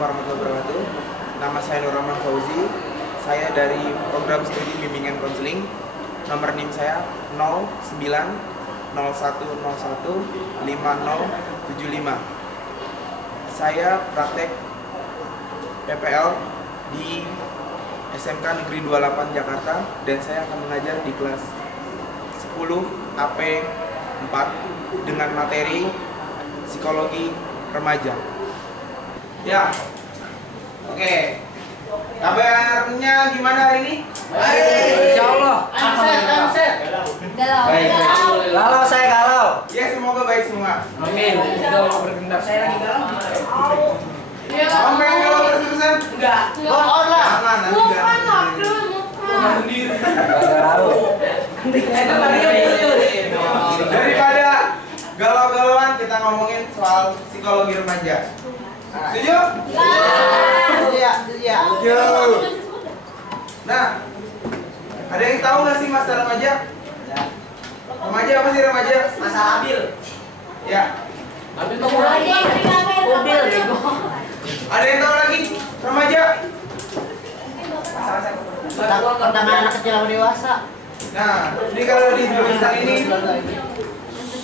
Assalamualaikum warahmatullahi wabarakatuh. Nama saya Nur Rahman Fauzi. Saya dari program studi bimbingan konseling. Nomor NIM saya 0901015075. Saya praktek PPL di SMK Negeri 28 Jakarta dan saya akan mengajar di kelas 10 AP 4 dengan materi psikologi remaja. Ya, oke. Kabarnya gimana hari ini? Baik. Insya Allah. Galau saya galau. Ya, semoga baik semua. Amin. Galau berkendak. Saya lagi galau. Kamu pengen galau terus-terusan? Enggak. Bohong lah. Jangan, nanti jangan sendiri. Galau. Daripada galau-galauan, kita ngomongin soal psikologi remaja. Setuju? Setuju. Nah, ada yang tahu nggak sih masa remaja? Remaja apa sih remaja? Masa labil. Ya. Labil itu mobil. Ada yang tahu lagi remaja? Pertama anak kecil sama dewasa. Nah, jadi kalau di tulisan ini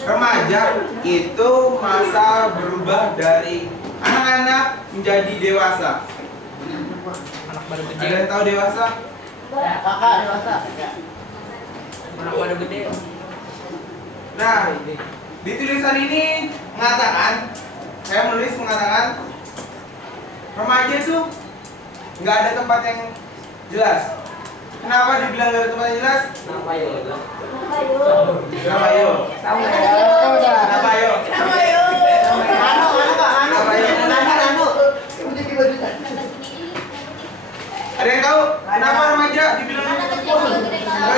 remaja itu masa berubah dari anak-anak menjadi dewasa. Anak baru Ada gede. yang tahu dewasa? Kakak dewasa. Anak baru gede. Nah, di tulisan ini mengatakan, saya menulis mengatakan remaja itu nggak ada tempat yang jelas. Kenapa dibilang nggak ada tempat yang jelas? Kenapa ya? Kenapa yo? Kenapa yo? Ada yang tahu kenapa remaja dibilang nggak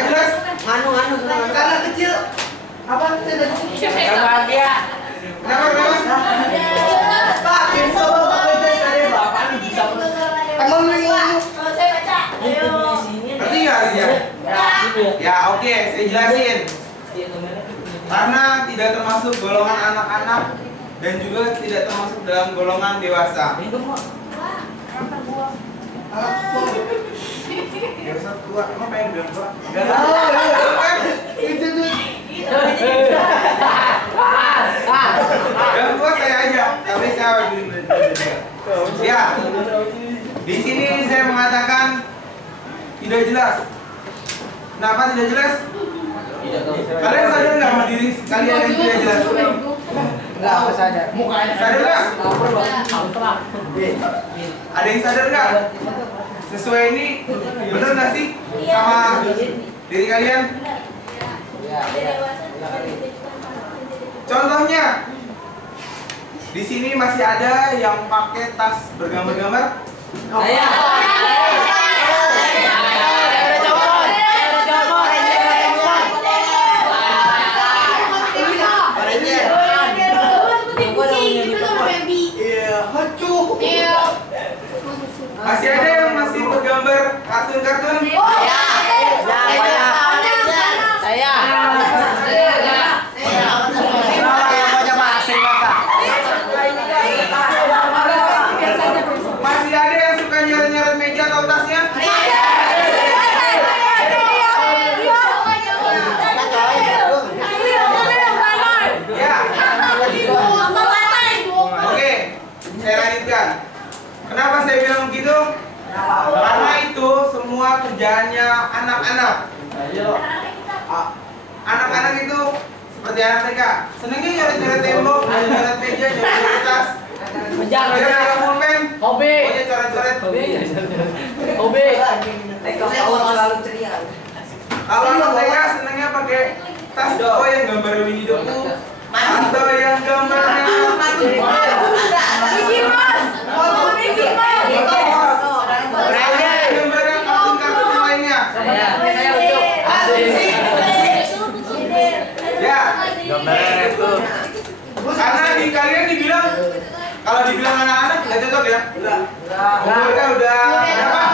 jelas? Karena kecil. Apa? Karena dia. Kenapa? Pak, bisa bapak ini bisa. Ngerti nggak artinya? Ya oke, saya jelasin. Karena tidak termasuk golongan anak-anak dan juga tidak termasuk dalam golongan dewasa. Dewasa tua, emang pengen bilang tua? Enggak lah. Yang tua saya aja, tapi saya bilang. Ya, di sini saya mengatakan tidak jelas. Kenapa tidak jelas? Kalian sadar nggak sama diri kalian yang tidak jelas? Enggak, aku sadar. Sadar nggak? Ada yang sadar nggak? Sesuai ini benar nggak sih sama diri kalian? Contohnya, di sini masih ada yang pakai tas bergambar-gambar. Masih ada yang masih bergambar kartun-kartun. Masih ada yang suka nyoret-nyoret meja atau tasnya? Ya. Oke, saya lanjutkan. Kenapa saya bilang begitu? Karena itu semua kerjaannya anak-anak. Anak-anak itu seperti anak TK, senengnya nyoret-nyoret tembok, nyoret meja, nyoret tas. Dia pegang pulpen, pokoknya coret-coret. Kalau anak TK senengnya pakai tas Joko yang gambar Winnie the Pooh atau yang gambarnya gambar kartun-kartun yang lainnya. Ya, karena di kalian dibilang, kalau dibilang anak-anak nggak cocok ya. Umurnya udah berapa?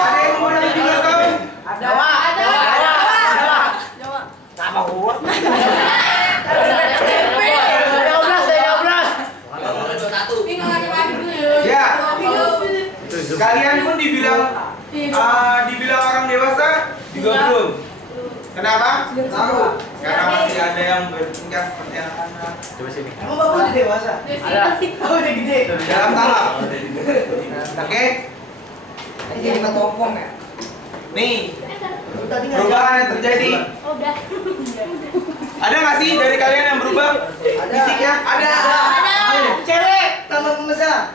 Ada yang umur 17 tahun? Kalian pun dibilang orang dewasa juga belum. Kenapa? Karena masih ada yang bertingkah seperti anak-anak. Coba sini. Emang bapak udah dewasa? Ada. Oh, udah gede. Dalam tahap. Oke? Jadi ketopong ya? Nih, perubahan yang terjadi. Ada nggak sih dari kalian yang berubah fisiknya? Ada. Cewek tambah pembesar.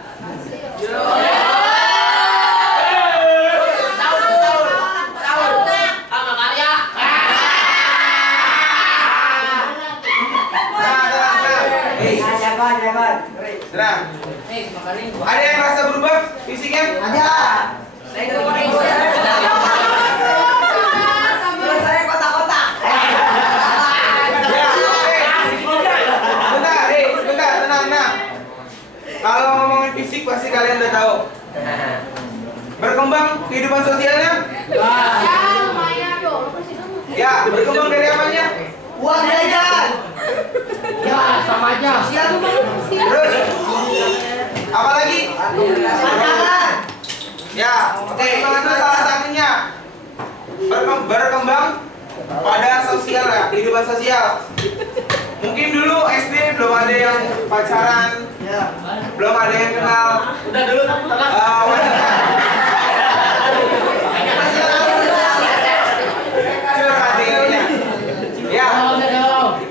Tenang. Ada yang merasa berubah fisiknya? Ada. Saya kotak-kotak. Ya, oke. Sebentar, tenang. Kalau ngomongin fisik pasti kalian udah tahu. Berkembang kehidupan sosialnya? Ya, berkembang dari apanya? Uang jajan. Ya, sama aja. Terus? Apalagi? Pacaran. Ya, oke, itu salah satunya. Berkembang pada sosial ya, kehidupan sosial. Mungkin dulu SD belum ada yang pacaran, belum ada yang kenal. Udah dulu, tenang. Wanita. Curhat ini. Ya,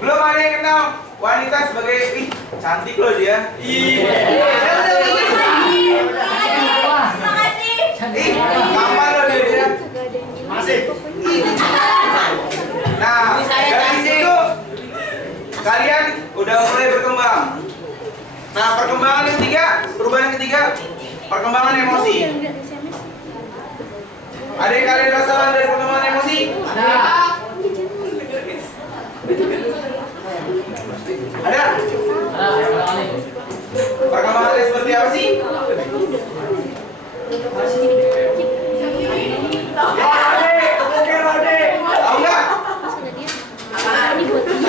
belum ada yang kenal wanita sebagai cantik loh dia. Gampang loh dia. Masih. Nah, dari situ kalian udah mulai berkembang. Nah, perkembangan yang ketiga, perubahan yang ketiga, perkembangan emosi. Ada yang kalian rasakan dari perkembangan emosi? Ada? Perkembangannya seperti apa sih? Tahu nggak?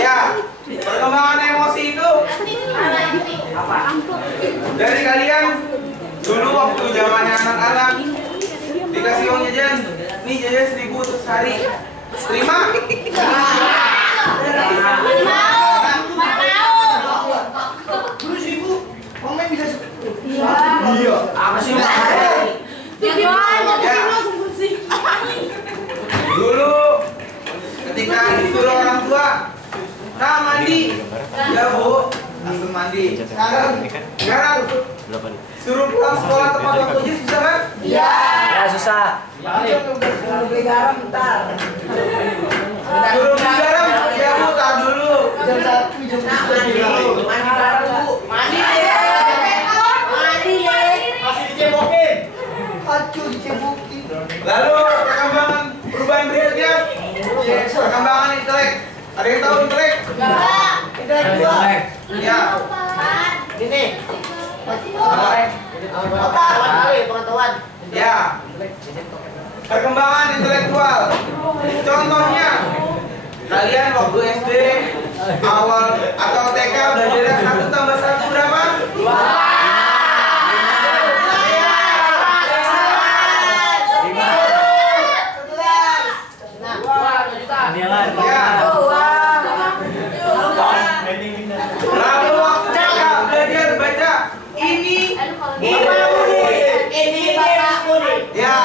Ya, perkembangan emosi itu dari kalian dulu waktu zamannya anak-anak dikasih uang jajan, nih jajan 1.000 untuk sehari, terima? Dulu 1.000, komen bisa 10. Iya. Apa sih? Dulu ketika disuruh orang tua, nah mandi, ya bu, langsung mandi. Sekarang suruh pulang sekolah tepat waktu aja susah kan? Iya. Ya susah. Kalau beli garam bentar. Suruh beli garam, ya bu, tar dulu. Jam 1, jam 2. Mandi bareng, Bu. Mandi deh. Masih dicebokin. Aduh, dicebokin. Lalu perkembangan perubahan berikutnya, perkembangan intelek. Ada yang tahu intelek? Intelek 2. Ya. Ini. Pengetahuan. Ya. Perkembangan intelektual. Contohnya, kalian waktu SD awal atau TK belajar 1 tambah 1 berapa? 2. Ya. Lalu waktu TK belajar baca ini. Ya.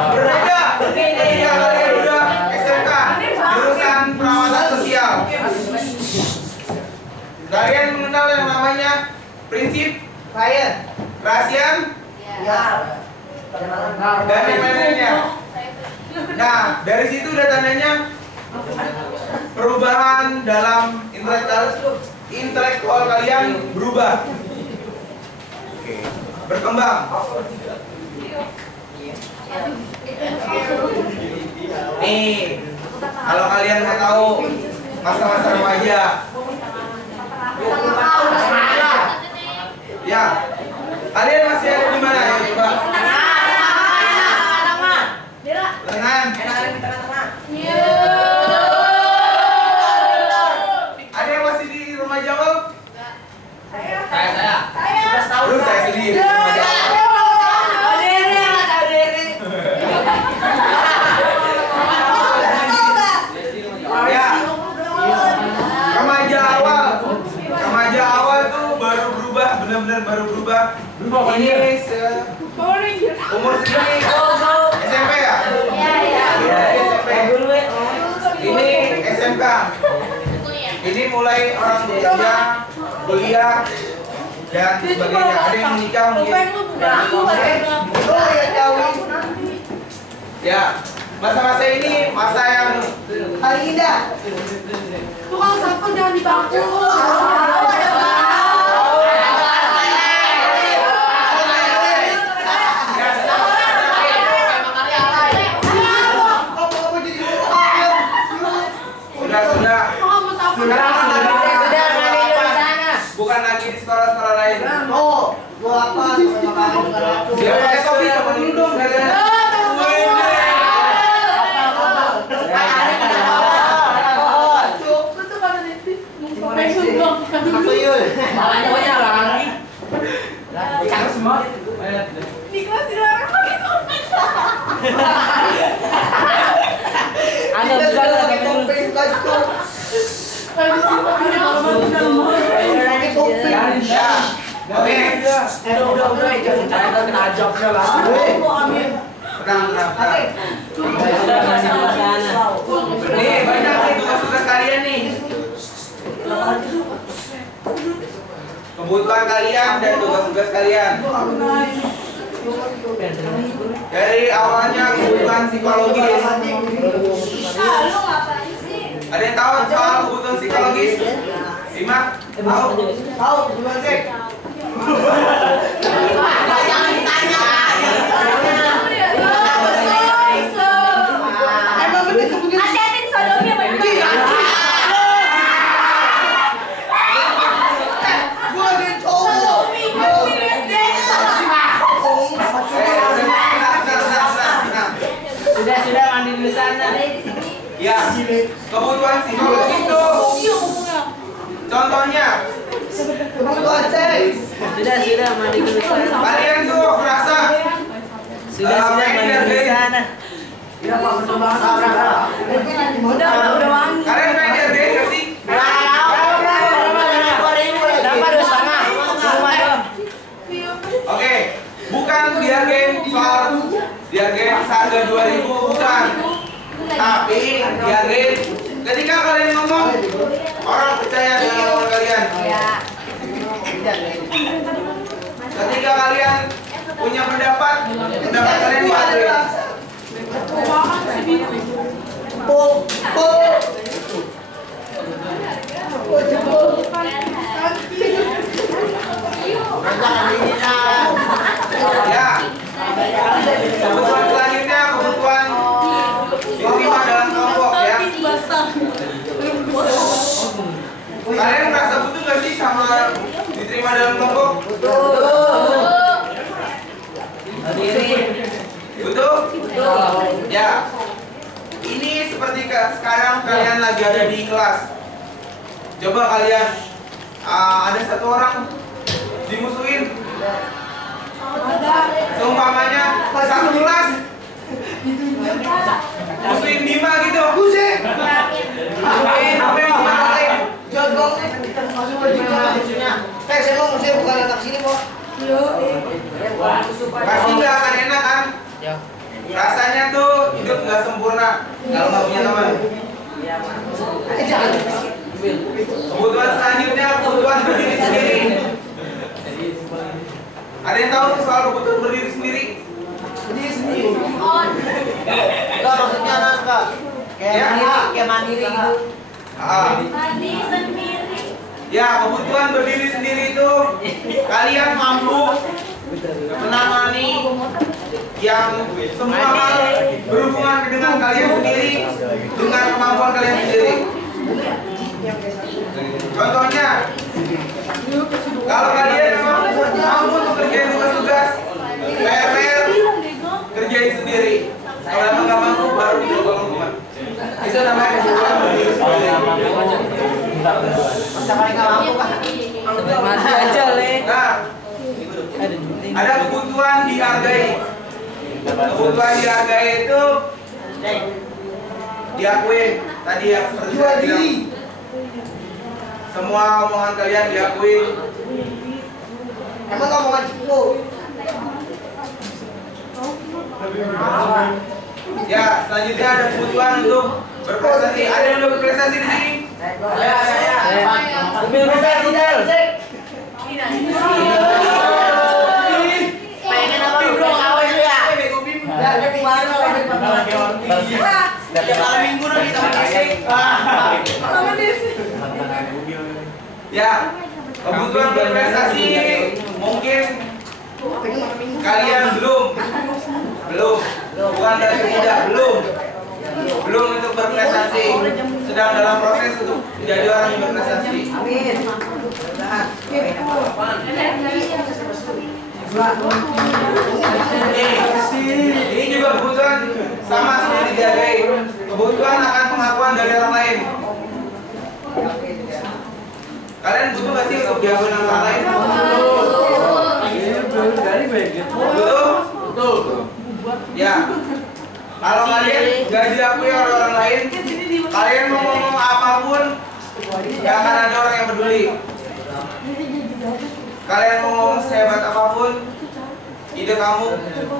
Berbeda ketika kalian udah SMK jurusan perawatan sosial. Kalian mengenal yang namanya prinsip kerahasiaan dan yang lainnya. Nah, dari situ udah tandanya perubahan dalam intelektual kalian berubah, berkembang. Nih, kalau kalian mau tahu masa-masa remaja, ya, kalian masih ada di mana ya coba? Lengan. Ada yang masih di rumah Jawa? Saya. Terus saya sendiri di rumah Jawa. Ini umur segini SMP ya? SMP. Ini SMK. Ini mulai orang bekerja, kuliah, dan sebagainya. Ada yang menikah mungkin. Ya, masa-masa ini masa yang paling indah. Tukang sampel jangan di bangku. Bukan lagi di sekolah-sekolah lain. Oh, gua apa? Dia pakai topi, coba dulu dong. Apa yul? Pokoknya lagi. Cakep semua. Di kelas dilarang pakai topi. Anda juga pakai topi baju. Ya. Oke. Udah, jangan kena ajabnya lah. Tenang. Nih, banyak nih tugas-tugas kalian nih. Kebutuhan kalian dan tugas-tugas kalian. Dari awalnya kebutuhan psikologis. Lu ngapain sih? Ada yang tahu soal kebutuhan psikologis? Lima? Tahu? Tahu, gimana sih? Jangan ditanya. Emang begitu. Hati-hati sodomnya bener. Gua ada cowok. Sudah mandi dulu sana. Ya, kebutuhan psikologis itu. Contohnya, Sudah mandi dulu sana. kalian tuh merasa Sudah mandi dulu sana. Kalian main game gak sih? Oke, bukan dia game soal dia game harga 2000 bukan. Tapi dia game ketika kalian ngomong orang percaya dengan omongan kalian. Ketika kalian punya pendapat kalian dihargai. Ya, kebutuhan selanjutnya kebutuhan diterima dalam kelompok ya. Kalian merasa butuh gak sih sama diterima dalam kelompok? Butuh? Ya. Ini seperti sekarang kalian lagi ada di kelas. Coba kalian ada satu orang dimusuhin. Seumpamanya satu kelas musuhin 5 gitu. Buset. Apa yang dimarahin? Jogong masuk bajunya. Saya mau musuh bukan anak sini kok. Pasti nggak akan enak kan? Rasanya tuh hidup nggak sempurna kalau nggak punya teman. Kebutuhan selanjutnya kebutuhan berdiri sendiri. Ada yang tahu soal kebutuhan berdiri sendiri? Berdiri sendiri. Enggak maksudnya anak kayak mandiri gitu. Mandi sendiri. Ya, kebutuhan berdiri sendiri itu kalian mampu menangani yang semua hal berhubungan dengan kalian sendiri dengan kemampuan kalian sendiri. Contohnya, kalau kalian memang mampu untuk kerjain tugas-tugas PR kerjain sendiri. Kalau emang nggak mampu baru dicoba teman. Itu namanya kebutuhan berdiri sendiri. Masih aja le. Nah, ada kebutuhan dihargai. Kebutuhan dihargai itu diakui. Tadi yang seperti saya bilang, semua omongan kalian diakui. Emang ngomongan cipu. Ya, selanjutnya ada kebutuhan untuk berprestasi. Ada yang udah berprestasi di sini? Saya. Pengen apa lu? Kawin lu ya? Setiap malam minggu nanti taman fisik. Ya, kebutuhan berprestasi mungkin kalian belum, bukan dari tidak, belum untuk berprestasi, sedang dalam proses untuk menjadi orang yang berprestasi. Ini juga kebutuhan sama seperti dihargai. Kebutuhan akan pengakuan dari orang lain. Kalian butuh gak sih untuk diakui sama orang lain? Betul? Ya. Kalau kalian gak diakui oleh orang lain, kalian mau ngomong apapun, gak akan ada orang yang peduli. Kalian mau ngomong sehebat apapun, ide kamu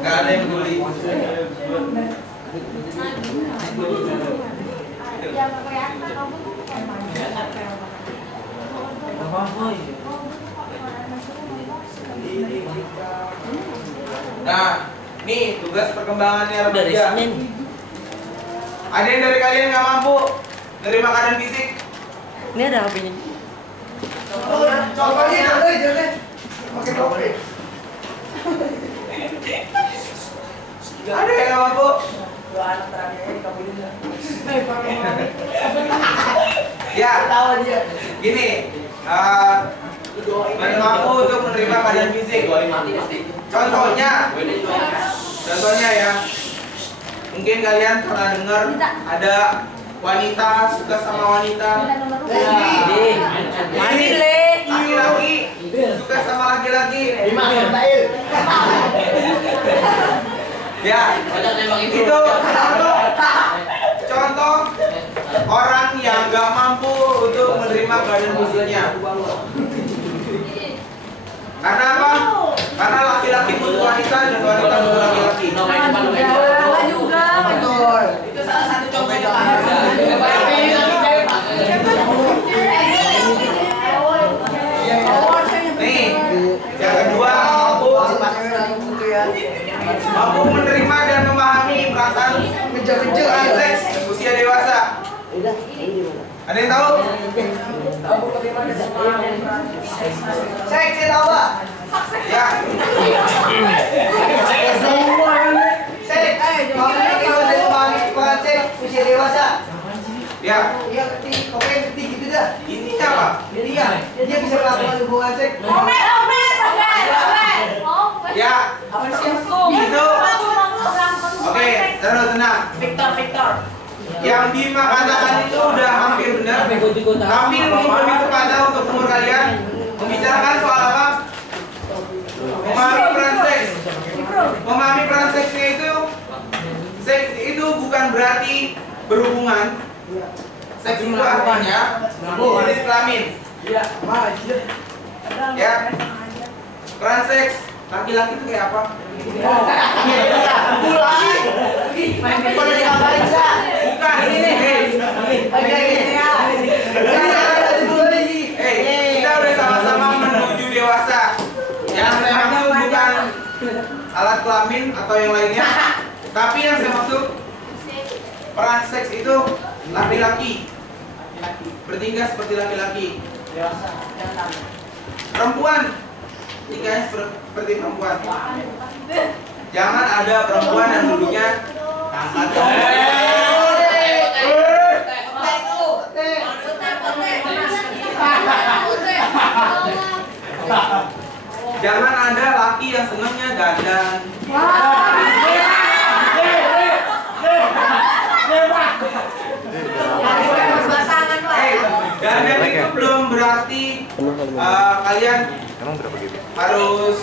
gak ada yang peduli. Nah, nih tugas perkembangannya remaja. Ada yang dari kalian nggak mampu nerima keadaan fisik? Ini ada HP-nya. Contohnya jangan pakai topi. Ada yang nggak mampu? Ya, gini, nggak mampu untuk menerima keadaan fisik. Contohnya ya, mungkin kalian pernah dengar ada wanita suka sama wanita, laki-laki suka sama laki-laki. Ya, itu contoh orang yang nggak mampu untuk menerima keadaan fisiknya. Karena apa? Karena laki-laki butuh wanita dan wanita butuh laki-laki. Betul. Itu salah satu contohnya. Nih, yang kedua mampu menerima dan memahami perasaan Kejar-kejar. seks usia dewasa. Ada yang tahu? Seks tahu Pak? Ya. Seks. Kalau kita udah memahami bukan seks usia dewasa. Ya. Dia ngerti, pokoknya ngerti gitu dah. Ini apa? Jadi ya, dia bisa melakukan hubungan seks. Ya. Itu. Oke, tenang. Victor. Yang Bima katakan itu udah hampir benar. Tapi lebih tepatnya untuk umur kalian membicarakan soal apa? Memahami peran seks. Memahami peran seksnya itu, seks itu bukan berarti berhubungan. Seks itu artinya jenis kelamin. Ya. Peran seks laki-laki itu kayak apa? Bukan ini nih. Kita udah sama-sama menuju dewasa. Yang saya maksud bukan alat kelamin atau yang lainnya, tapi yang saya maksud peran seks itu laki-laki bertingkah seperti laki-laki. Perempuan tingkahnya seperti perempuan. Jangan ada perempuan yang duduknya angkat. Jangan ada laki yang senangnya dandan. Dandan itu belum berarti kalian harus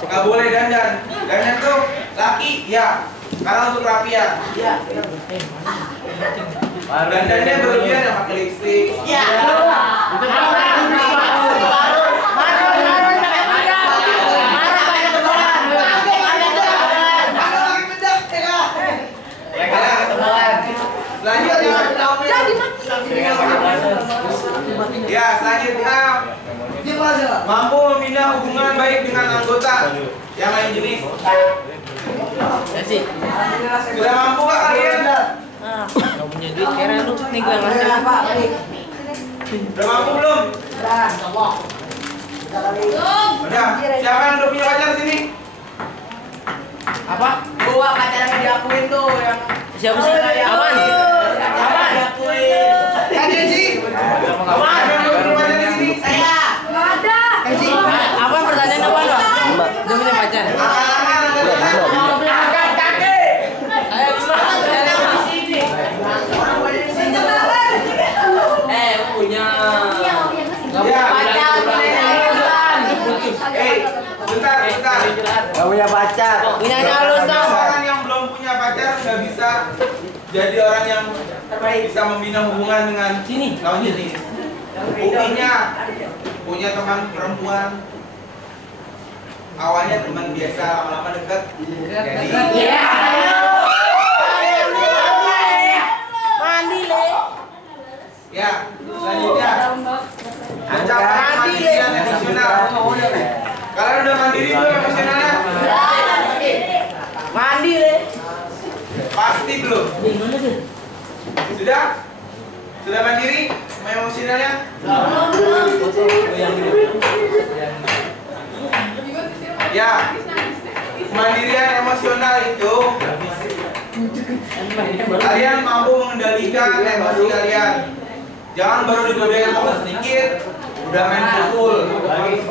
nggak boleh dandan. Dandan tuh laki ya, karena untuk rapian. Dandannya berlebihan ya, pakai lipstik. Yang lain jenis. Ya sih. Sudah mampu gak kalian? Ah, nggak punya duit kira lu nih gue yang ngasih. Udah mampu belum? Udah. Siapa yang udah punya pacar sini? Apa? Gua pacaran yang diakuin tuh yang Siapa sih? Apaan? Apaan? Diakuin. Kalian sih? Apaan yang udah punya pacar di sini? Saya. Apa pertanyaan apa lo? Udah punya pacar? Angkat kaki. Saya gimana? Di sini. Orang banyak di sini. Punya. Nggak Ya. punya pacar. Bentar. Gak punya pacar. Punya halus dong. Orang yang belum punya pacar nggak bisa jadi orang yang bisa membina hubungan dengan lawan jenis. Buktinya punya teman perempuan, awalnya teman biasa, lama-lama dekat. Jadi Mandi le. ya, selanjutnya mencapai kemandirian emosional. Kalian udah mandiri belum emosionalnya? Mandi le. Pasti belum. Gimana sih? Sudah? Sudah mandiri emosionalnya? Ya, kemandirian emosional itu kalian mampu mengendalikan emosi kalian. Jangan baru digodain teman sedikit udah main pukul.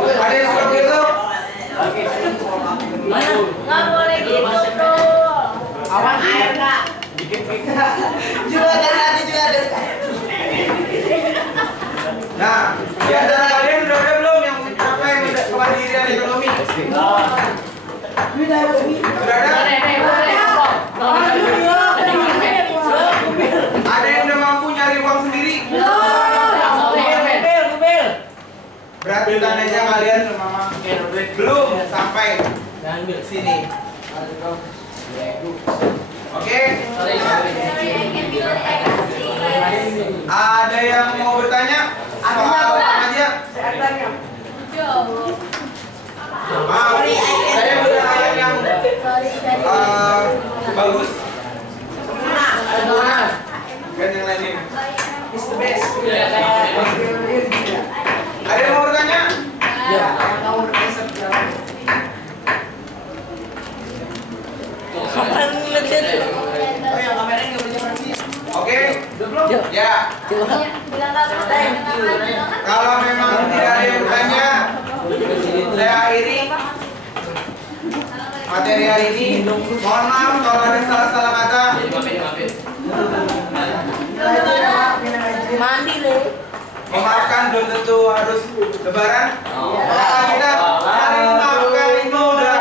Ada yang suka begitu? Nggak boleh gitu bro. Awan air enggak? Juga ada juga ada. Nah, di antara kalian udah ada belum yang mencapai kemandirian ekonomi? Sudah ada? Ada yang udah mampu nyari uang sendiri? Berarti tandanya kalian belum sampai sini. Oke? Ada yang mau bertanya? Soal apa aja? Maaf, saya bukan ayat yang bagus. Sempurna. Dan yang lainnya. It's the best. Ada yang mau bertanya? Ya. Kapan ngeliat? Oh ya, kameranya nggak bisa berhenti. Oke? Ya. Coba. Kalau memang tidak ada yang bertanya, saya akhiri materi hari ini. Mohon maaf kalau ada salah-salah kata. Mandi le. Memaafkan belum tentu harus lebaran. Maka kita saling memaafkan itu udah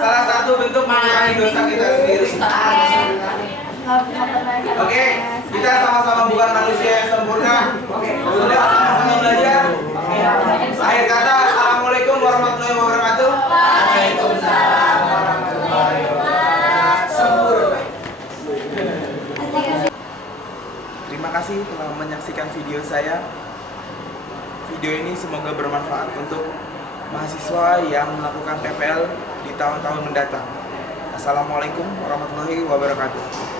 salah satu bentuk mengurangi dosa kita sendiri. Oke, kita sama-sama bukan manusia yang sempurna. Sudah sama-sama belajar. Akhir kata, assalamualaikum warahmatullahi wabarakatuh. Waalaikumsalam warahmatullahi wabarakatuh. Terima kasih telah menyaksikan video saya. Video ini semoga bermanfaat untuk mahasiswa yang melakukan PPL di tahun-tahun mendatang. Assalamualaikum warahmatullahi wabarakatuh.